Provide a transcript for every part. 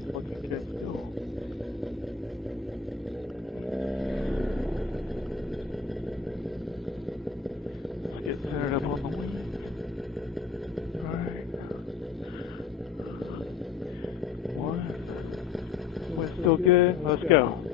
nice looking good still. Let's get centered up on the wing. Alright. One. Wind's still good. Let's go.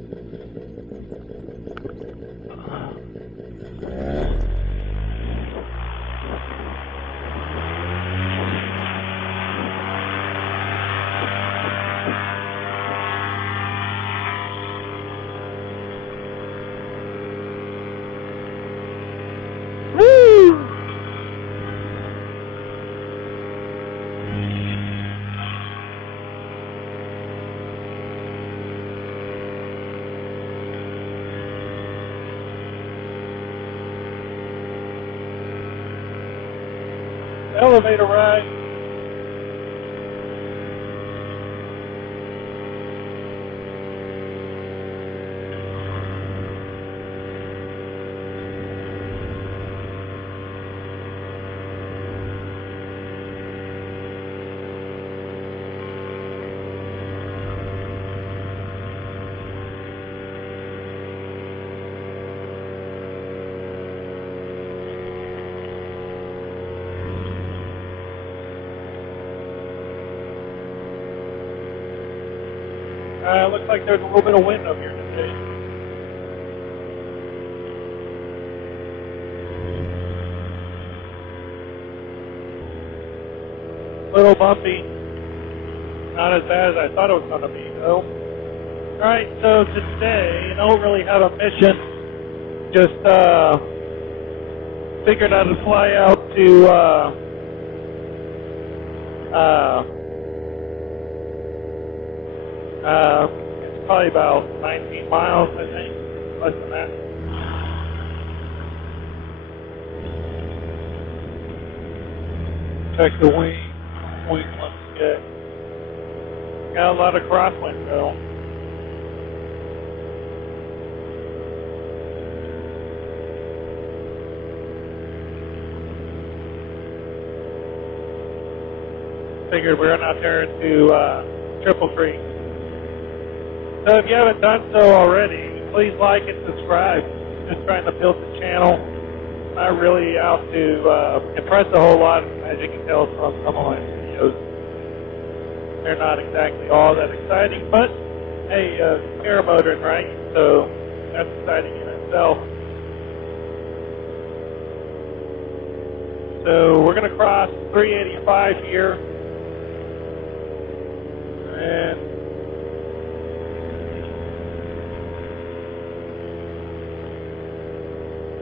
Elevator ride. Looks like there's a little bit of wind up here today. Little bumpy. Not as bad as I thought it was going to be, though. Alright, so today, I don't really have a mission. Just figured I'd fly out to it's probably about 19 miles, I think, less than that. Check the wing. Wing looks good. Got a lot of crosswind though. Figured we're out there to Triple Tree. So if you haven't done so already, please like and subscribe. Just trying to build the channel. Not really out to impress a whole lot, as you can tell from some of my videos. They're not exactly all that exciting, but hey, paramotoring, right? So that's exciting in itself. So we're going to cross 385 here. And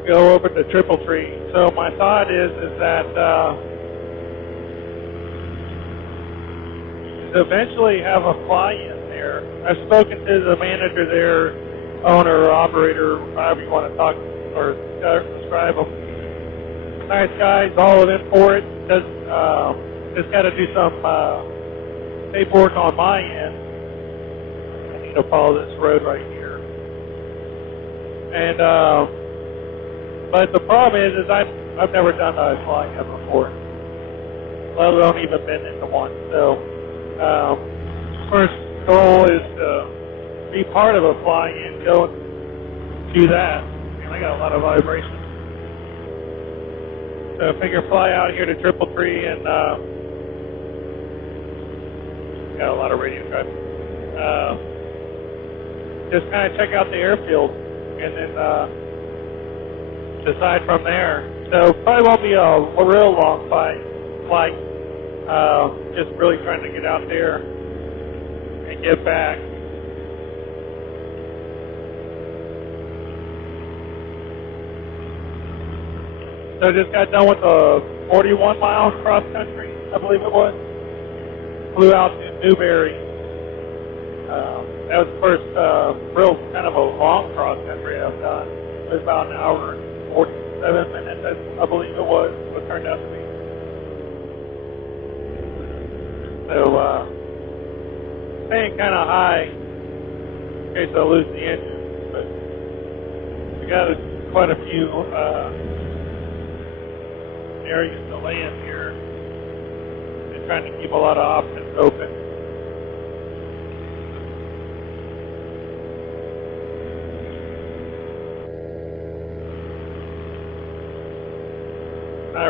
go over to Triple Tree. So my thought is that to eventually have a fly-in there. I've spoken to the manager there, owner or operator, however you want to talk or describe them. Nice guys, all of them for it. Just got to do some paperwork on my end. I need to follow this road right here. And but the problem is I've never done a flying in before, let alone even been into one. So first goal is to be part of a flying in, go and do that. And I got a lot of vibration. So I figure fly out here to Triple Tree and got a lot of radio traffic. Just kind of check out the airfield and then decide from there. So probably won't be a real long flight. Just really trying to get out there and get back. So just got done with a 41 miles cross country, I believe it was. Flew out to Newberry. That was the first real kind of a long cross country I've done. It was about an hour and 47 minutes, I believe it was, what turned out to be. So, staying kind of high in case I lose the engine. But we got quite a few areas to land here. They're trying to keep a lot of options open.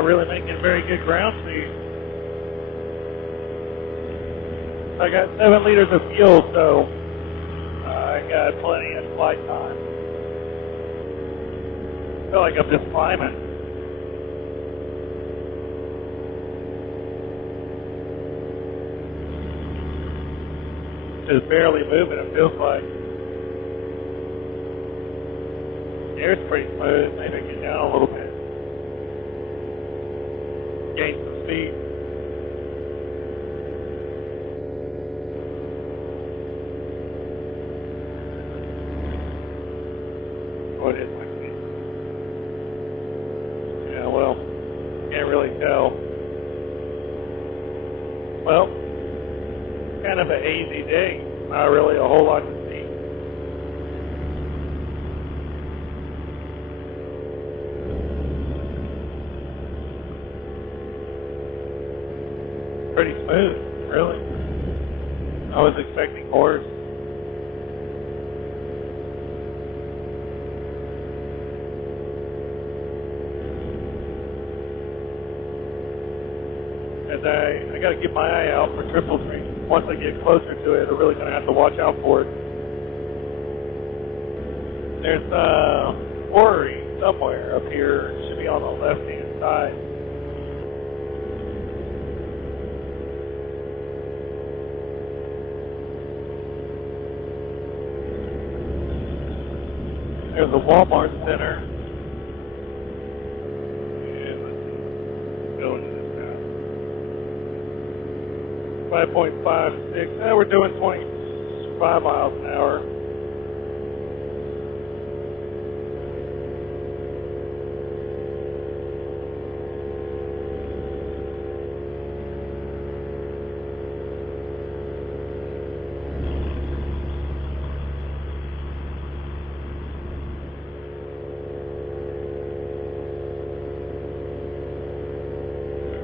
not really making very good ground speed. I got 7 liters of fuel, so I got plenty of flight time. I feel like I'm just climbing. Just barely moving, it feels like. The air's pretty smooth. Maybe get down a little bit. Gain some speed. What is my speed? Yeah, well, can't really tell. Well, kind of a hazy day. Not really a whole lot to see. Pretty smooth, really. I was expecting worse. And I got to keep my eye out for Triple Tree. Once I get closer to it, I'm really going to have to watch out for it. There's a quarry somewhere up here. It should be on the left-hand side. There's a Walmart center. And let's go into this now. 5.56. Now we're doing 25 miles an hour.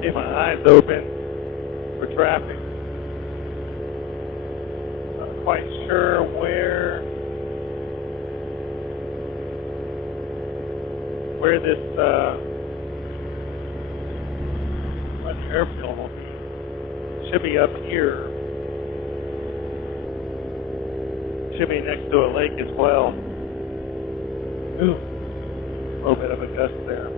Keep my eyes open for traffic. Not quite sure where this airfield will be. Should be up here. Should be next to a lake as well. Ooh, a little bit of a gust there.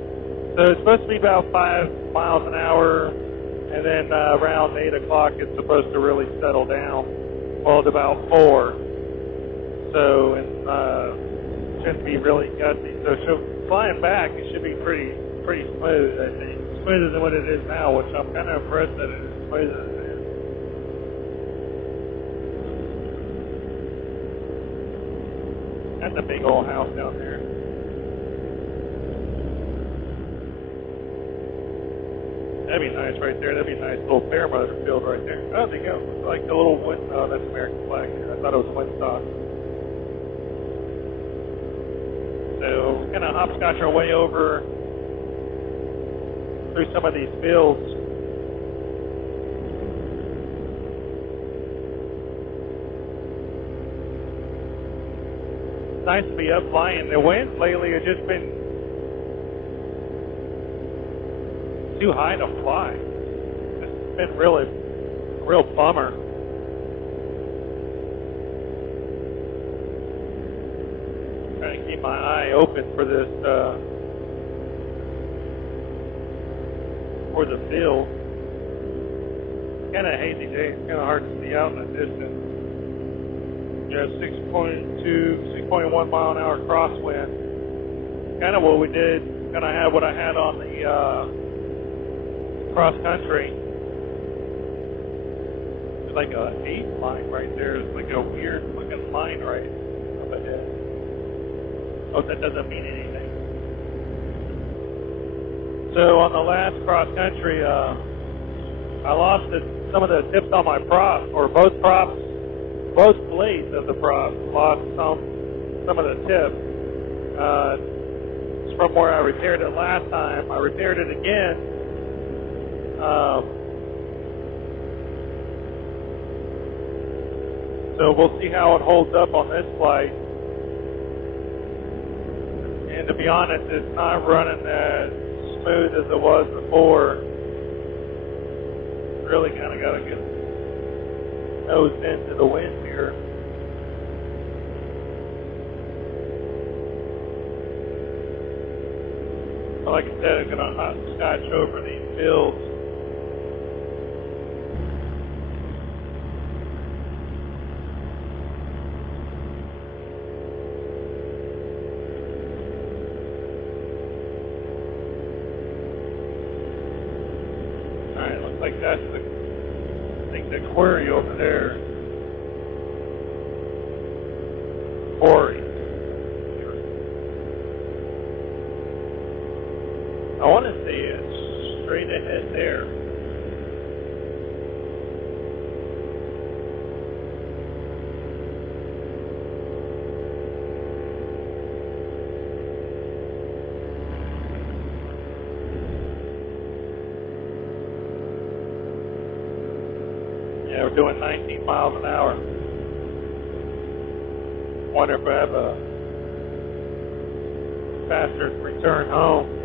So it's supposed to be about 5 miles an hour, and then around 8 o'clock it's supposed to really settle down. Well, it's about 4. So it shouldn't be really gusty. So flying back, it should be pretty smooth, I think. Smoother than what it is now, which I'm kind of impressed that it is smoother than it is. That's a big old house down there. That'd be nice right there. That'd be a nice little Paramotor field right there. Oh, there you go. It's like the little wind. Oh, that's American flag here. I thought it was a windsock. So we're going to hopscotch our way over through some of these fields. It's nice to be up flying. The winds lately have just been too high to fly. It's been really a real bummer. Trying to keep my eye open for this for the field. Kind of hazy day. It's kind of hard to see out in the distance. Yeah, 6.1 mile an hour crosswind. Kind of what we did. Kind of had what I had on the cross country. There's like a 8 line right there. It's like a weird looking line right up ahead. Oh, that doesn't mean anything. So on the last cross country, I lost some of the tips on my prop, or both blades of the prop lost some of the tips. It's from where I repaired it last time. I repaired it again. So we'll see how it holds up on this flight. And to be honest, it's not running that smooth as it was before. Really kind of got to get nose into the wind here. Like I said, I'm going to hotchkotch over these fields. Alright, looks like that's the quarry over there. Quarry. I want to say it's straight ahead there. Yeah, we're doing 19 miles an hour. Wonder if I have a faster return home.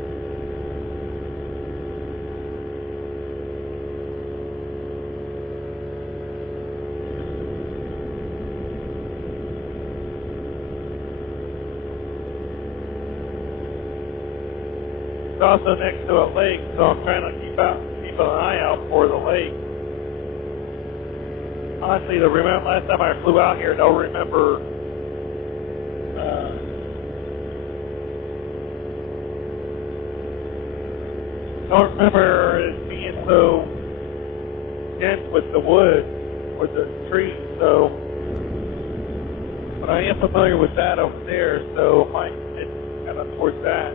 It's also next to a lake, so I'm trying to keep an eye out for the lake. Honestly, last time I flew out here, I don't remember it being so dense with the wood or the trees. So, but I am familiar with that over there, so it's kind of towards that.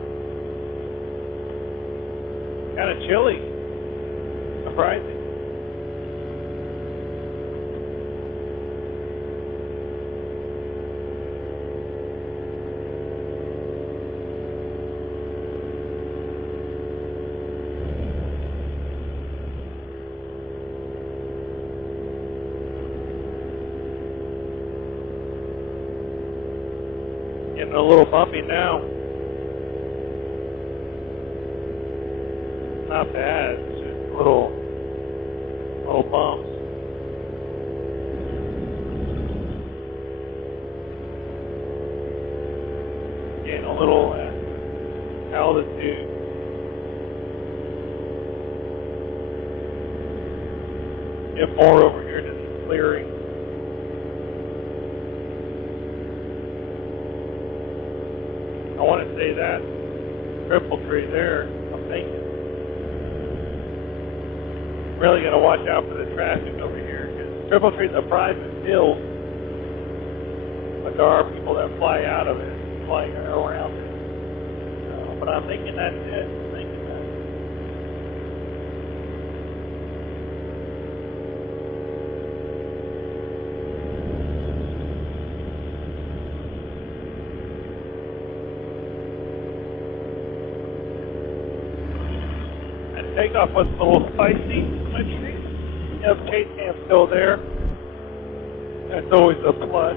Kind of chilly. Surprising. Getting a little bumpy now. Not bad, it's just little bumps. Getting a little altitude. Get more over here to the clearing. I want to say that Triple Tree there, I'm thinking. Really got to watch out for the traffic over here, because Triple Tree is a private field, but there are people that fly out of it, fly around it. But I'm thinking that's it. Takeoff was a little spicy. Yep, chase cam's still there. That's always a plus.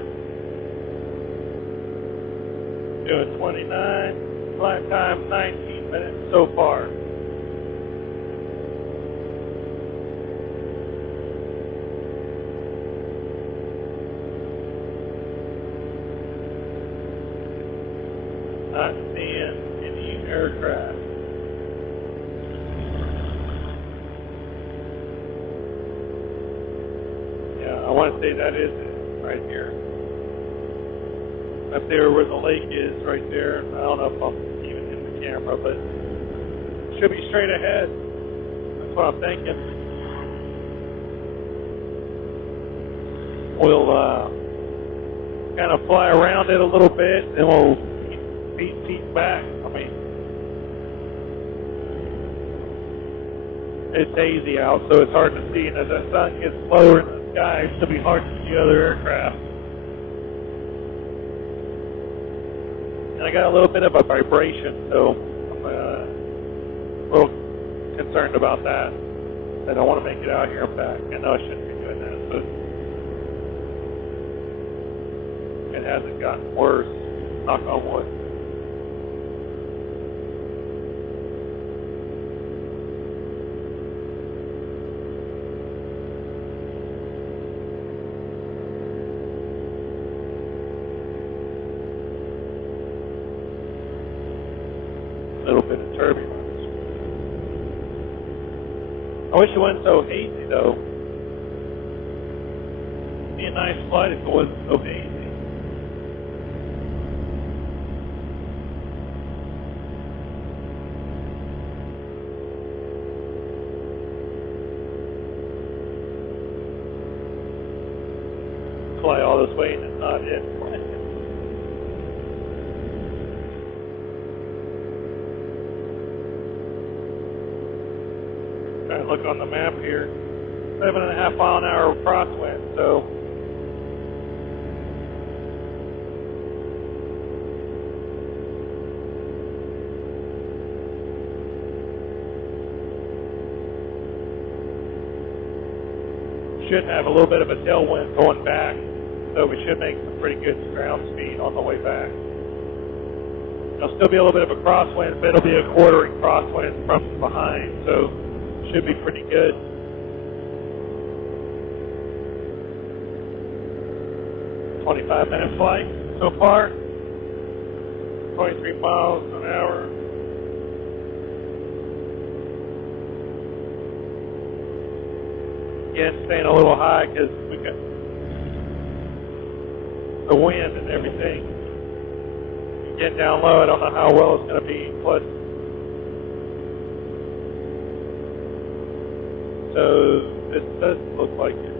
Doing 29, flight time 19 minutes so far. Not seeing any aircraft. I want to say that is it right here. Up there where the lake is, right there. I don't know if I'm even in the camera, but it should be straight ahead. That's what I'm thinking. We'll kind of fly around it a little bit, and we'll feet back. I mean, it's hazy out, so it's hard to see, and as the sun gets lower in the sky, it's going to be hard to see other aircraft. And I got a little bit of a vibration, so I'm a little concerned about that. I don't want to make it out here and back. I know I shouldn't be doing that, but it hasn't gotten worse. Knock on wood. bit of turbulence. I wish it wasn't so hazy, though. It'd be a nice flight if it wasn't so hazy. Fly all this way and it's not it. Trying to look on the map here. 7.5 mile an hour crosswind, so should have a little bit of a tailwind going back, so we should make some pretty good ground speed on the way back. There'll still be a little bit of a crosswind, but it'll be a quartering crosswind from behind, so should be pretty good. "25-minute flight so far, 23 miles an hour. Again, staying a little high because we got the wind and everything. Getting down low, I don't know how well it's going to be. Plus, so this does look like it.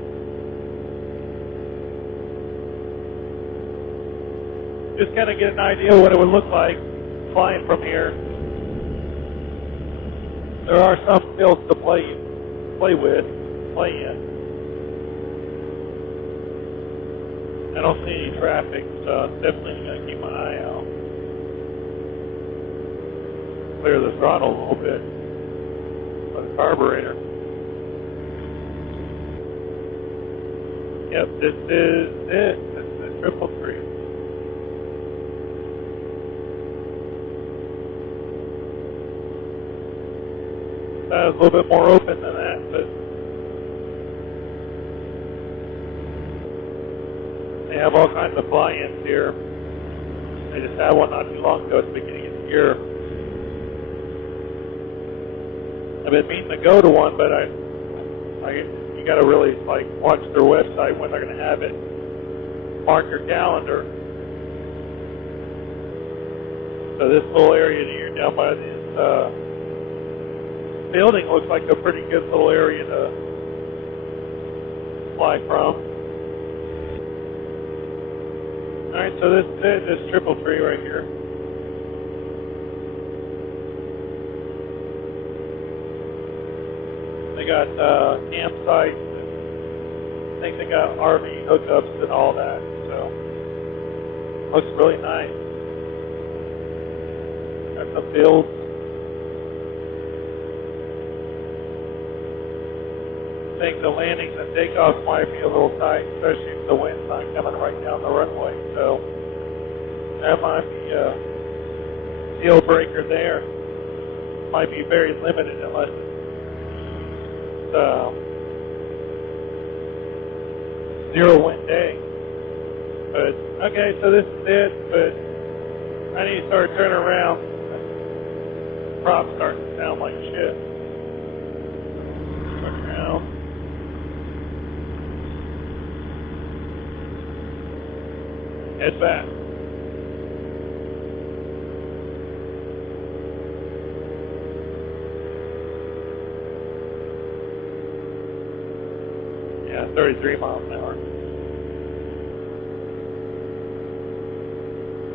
Just kind of get an idea of what it would look like flying from here. There are some fields to play in. I don't see any traffic, so I'm definitely going to keep my eye out. Clear the throttle a little bit for the carburetor. Yep, this is it. This is the Triple Tree. That was a little bit more open than that, but they have all kinds of fly-ins here. They just had one not too long ago at the beginning of the year. I've been meaning to go to one, but you got to really watch their website when they're going to have it. Mark your calendar. So this little area here down by this building looks like a pretty good little area to fly from. Alright, so this is it, this Triple Tree right here. They got campsites, and I think they got RV hookups and all that, so looks really nice. Got the fields. I think the landings and takeoffs might be a little tight, especially if the wind's not coming right down the runway. So that might be a deal breaker there. Might be very limited unless it's zero wind day. But okay, so this is it. But I need to start turning around. The prop's starting to sound like shit. Turn around. Head back. Yeah, 33 miles an hour.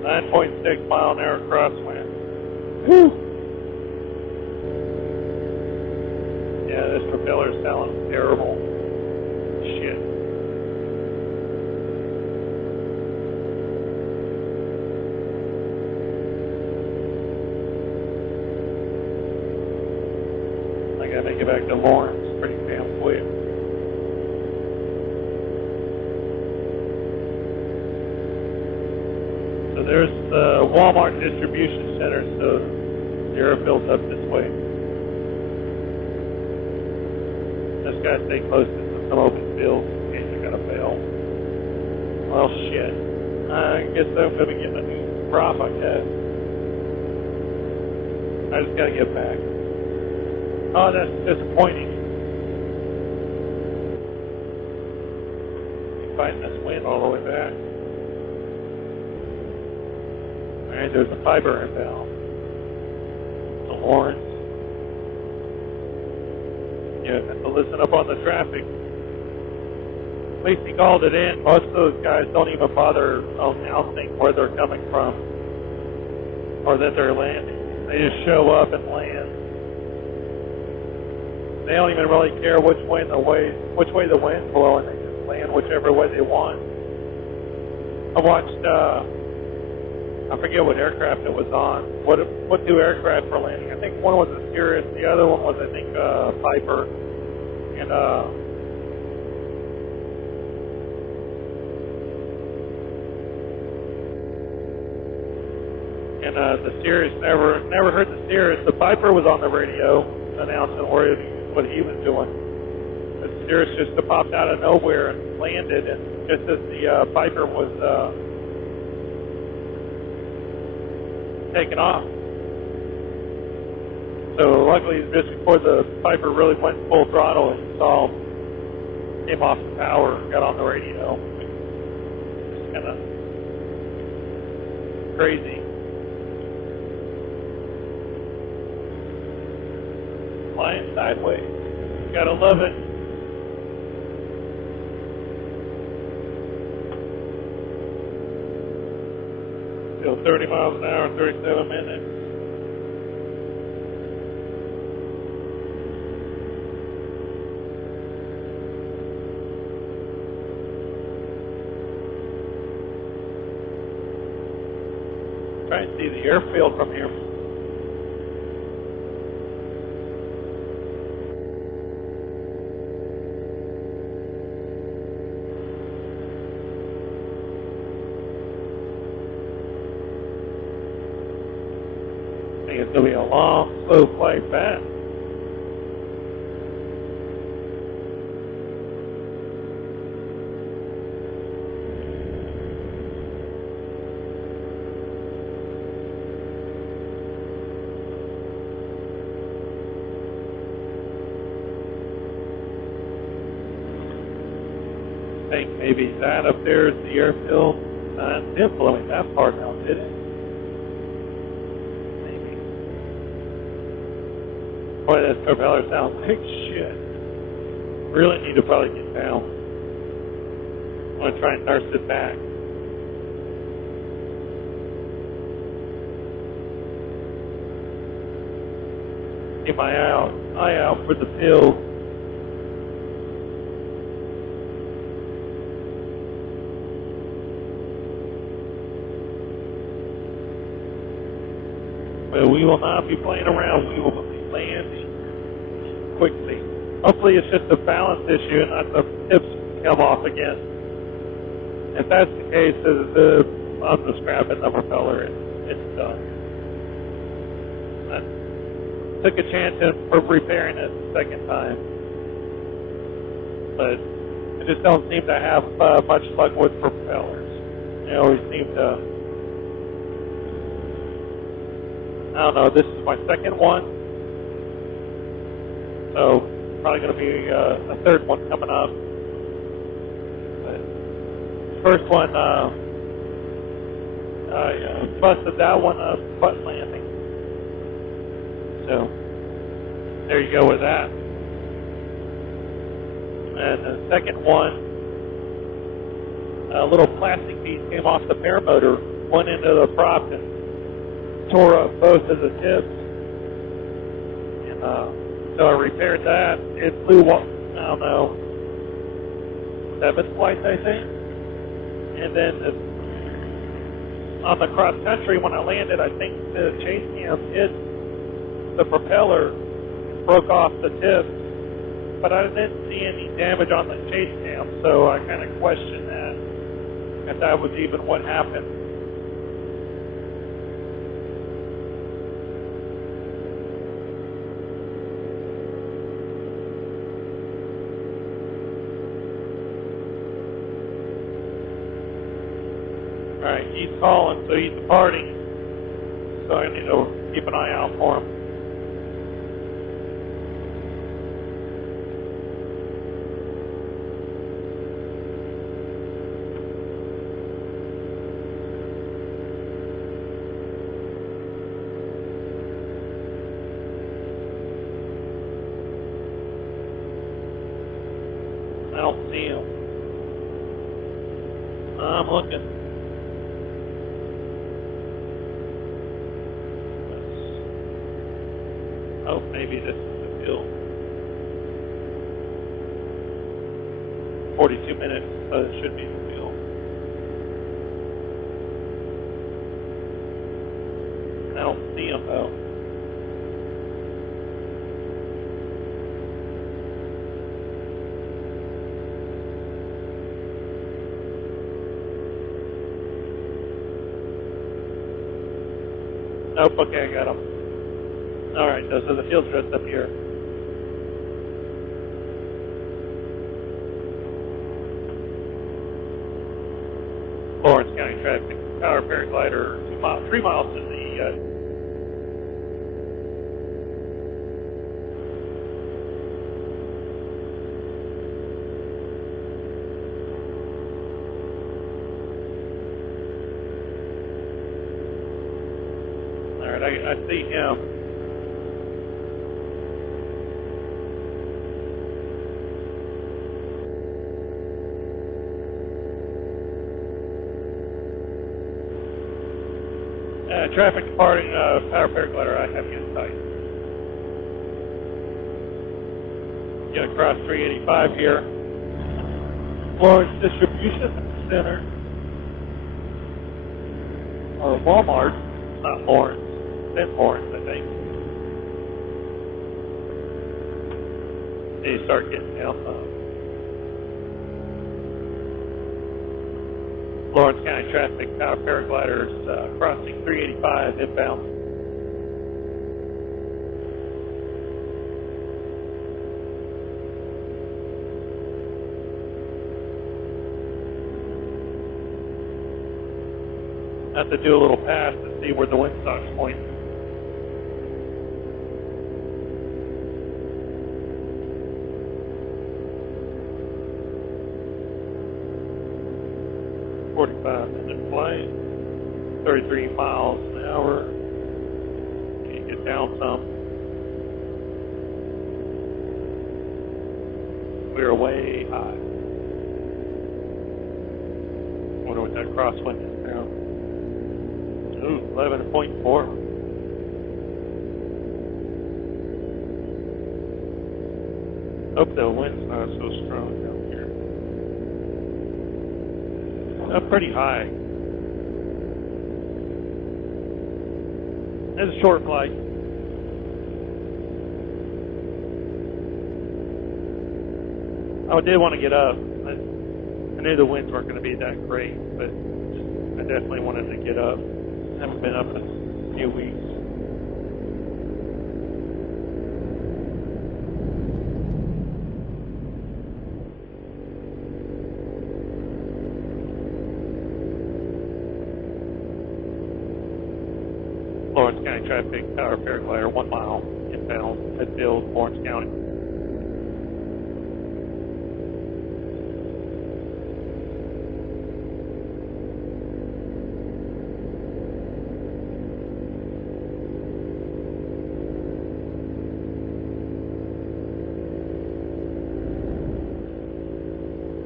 9.6 mile an hour crosswind. Whew. Yeah, this propeller's sounding terrible. Shit. I gotta make it back to Lawrence pretty damn quick. So there's the Walmart distribution center, so the airfield's up this way. Just gotta stay close to some open fields in case I gotta bail. Well, shit. I guess I'm gonna be getting a new prop, I guess. I just gotta get back. Oh, that's disappointing. Fighting this wind all the way back. Alright, there's a fiber inbound. The horns. Yeah, have to listen up on the traffic. At least he called it in. Most of those guys don't even bother announcing where they're coming from or that they're landing. They just show up and land. They don't even really care which way the wind's blowing. They just land whichever way they want. I watched, I forget what aircraft it was on. What two aircraft were landing? I think one was a Cirrus, the other one was, I think, Piper. And the Cirrus, never heard the Cirrus. The Piper was on the radio announcing what he was doing. The Cirrus just popped out of nowhere and landed, and just as the Piper was taking off. So luckily, just before the Piper really went full throttle, it came off the power and got on the radio. It's kind of crazy. Flying sideways. Gotta love it. Still 30 miles an hour, 37 minutes. Try and see the airfield from here. It's going to be a long, slow flight back. I think maybe that up there is the airfield. It didn't blow me that far down, did it? Boy, that propeller sounds like shit. Really need to probably get down. I'm going to try and nurse it back. Keep my eye out for the field. But we will not be playing around. We will be landing quickly. Hopefully it's just a balance issue and not the tips come off again. If that's the case, I'm just scrapping the propeller and it's done. I took a chance for repairing it the second time. But I just don't seem to have much luck with propellers. They always seem to... I don't know, this is my second one, so probably going to be a third one coming up. But first one, I busted that one up, butt landing. So there you go with that. And the second one, a little plastic piece came off the paramotor, went into the prop and tore up both of the tips, and so I repaired that. It flew, I don't know, 7 flights, I think. And then on the cross country, when I landed, I think the chase cam hit the propeller, broke off the tip, but I didn't see any damage on the chase cam, so I kind of questioned that, if that was even what happened. Alright, he's calling, so he's departing. So I need to keep an eye out for him. I'm looking. Oh, maybe this is the field. 42 minutes, so it should be the field. I don't see them though. Nope, okay, I got them. Alright, so the field's just up here. Lawrence County traffic, power paraglider, 3 miles to the Alright, I see him. Traffic departing power paraglider, I have you in sight. Get across 385 here. Lawrence Distribution Center. Or Walmart, not Lawrence. St. Lawrence, I think. You start getting down Lawrence County traffic, power paragliders crossing 385 inbound. I have to do a little pass to see where the windstock's pointing. Flight, 33 miles an hour. Can you get down some? We're way high. Wonder what that crosswind is now. Ooh, 11.4. Hope the wind's not so strong down here. Pretty high. It's a short flight. I did want to get up. I knew the winds weren't going to be that great, but I definitely wanted to get up. I haven't been up in a few weeks. Lawrence County traffic, power paraglider, 1 mile inbound, Midfield, Lawrence County.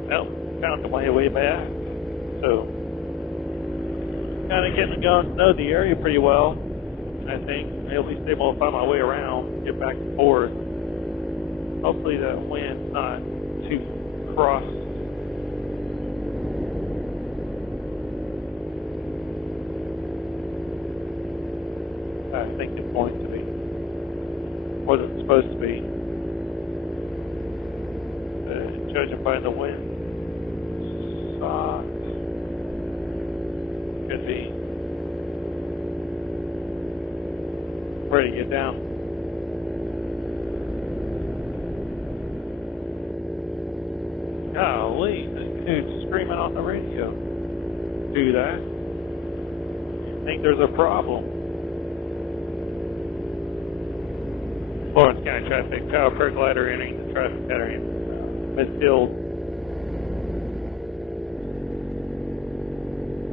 Well, found my way back, so kind of getting to know the area pretty well. I think at least able to find my way around, get back and forth. Hopefully that wind's not too cross. I think it's going to be. Wasn't supposed to be. Judging by the wind, could be. Ready to get down. Golly, the dude's screaming on the radio. Do that. I think there's a problem. Lawrence County traffic, power paraglider entering the traffic pattern, midfield.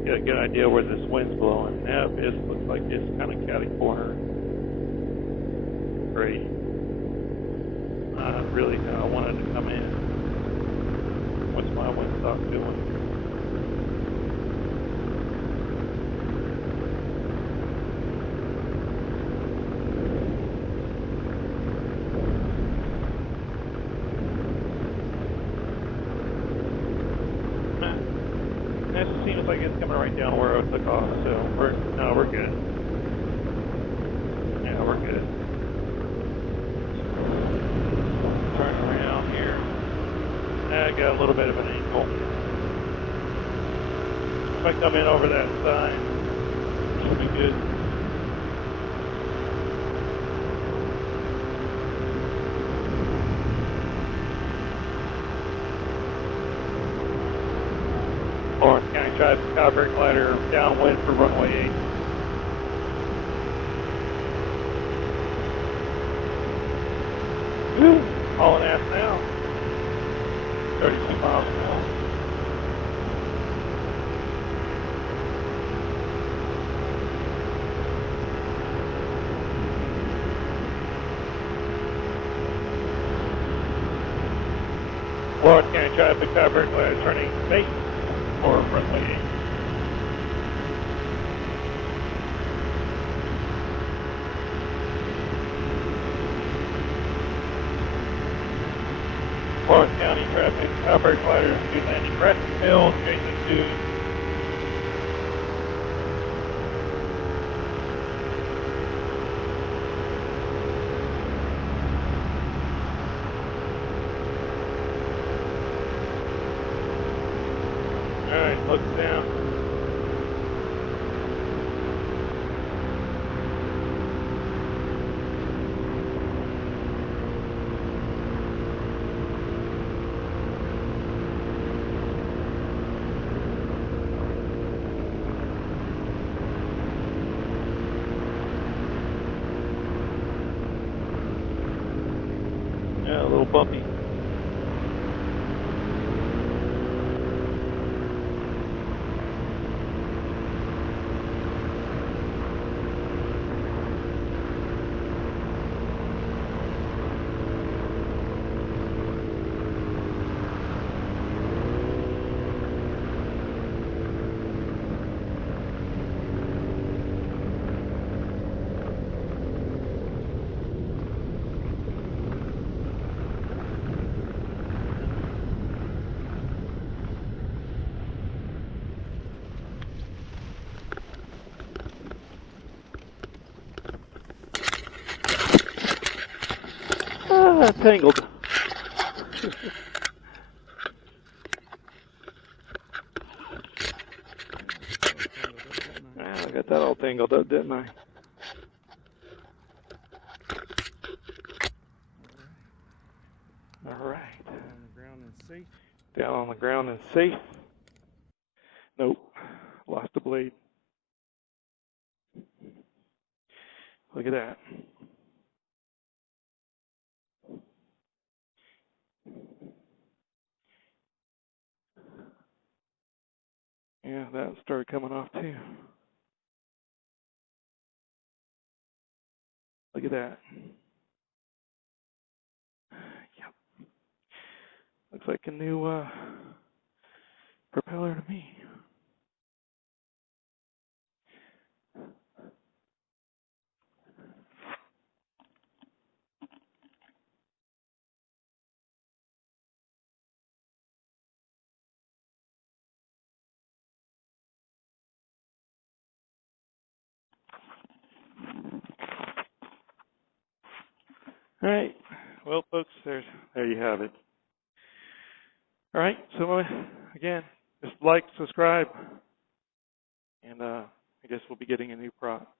Get a good idea where this wind's blowing. Now it looks like it's kind of catty corner. Great. Really kind of wanted to come in. What's my windstock doing? That seems like it's coming right down where I took off, so we're good. Yeah, we're good. Turn around here. I got a little bit of an angle. If I come in over that side, should be good. Lawrence County Traffic Copper Glider downwind for runway 8. Woo! Hauling ass now. 32 miles an hour. Lawrence County Traffic Copper Glider turning base for runway 8. Lawrence County Traffic Copper Glider to landing Crescent Hill, chasing 2. Alright, looks down. Yeah, a little bumpy. Tangled. I got that all tangled up, didn't I? All right. Down on the ground and safe. Down on the ground and safe. Nope. Lost the blade. Look at that. Yeah, that started coming off too. Look at that. Yep. Looks like a new propeller to me. All right. Well, folks, there you have it. All right. So again, just like, subscribe, and I guess we'll be getting a new prop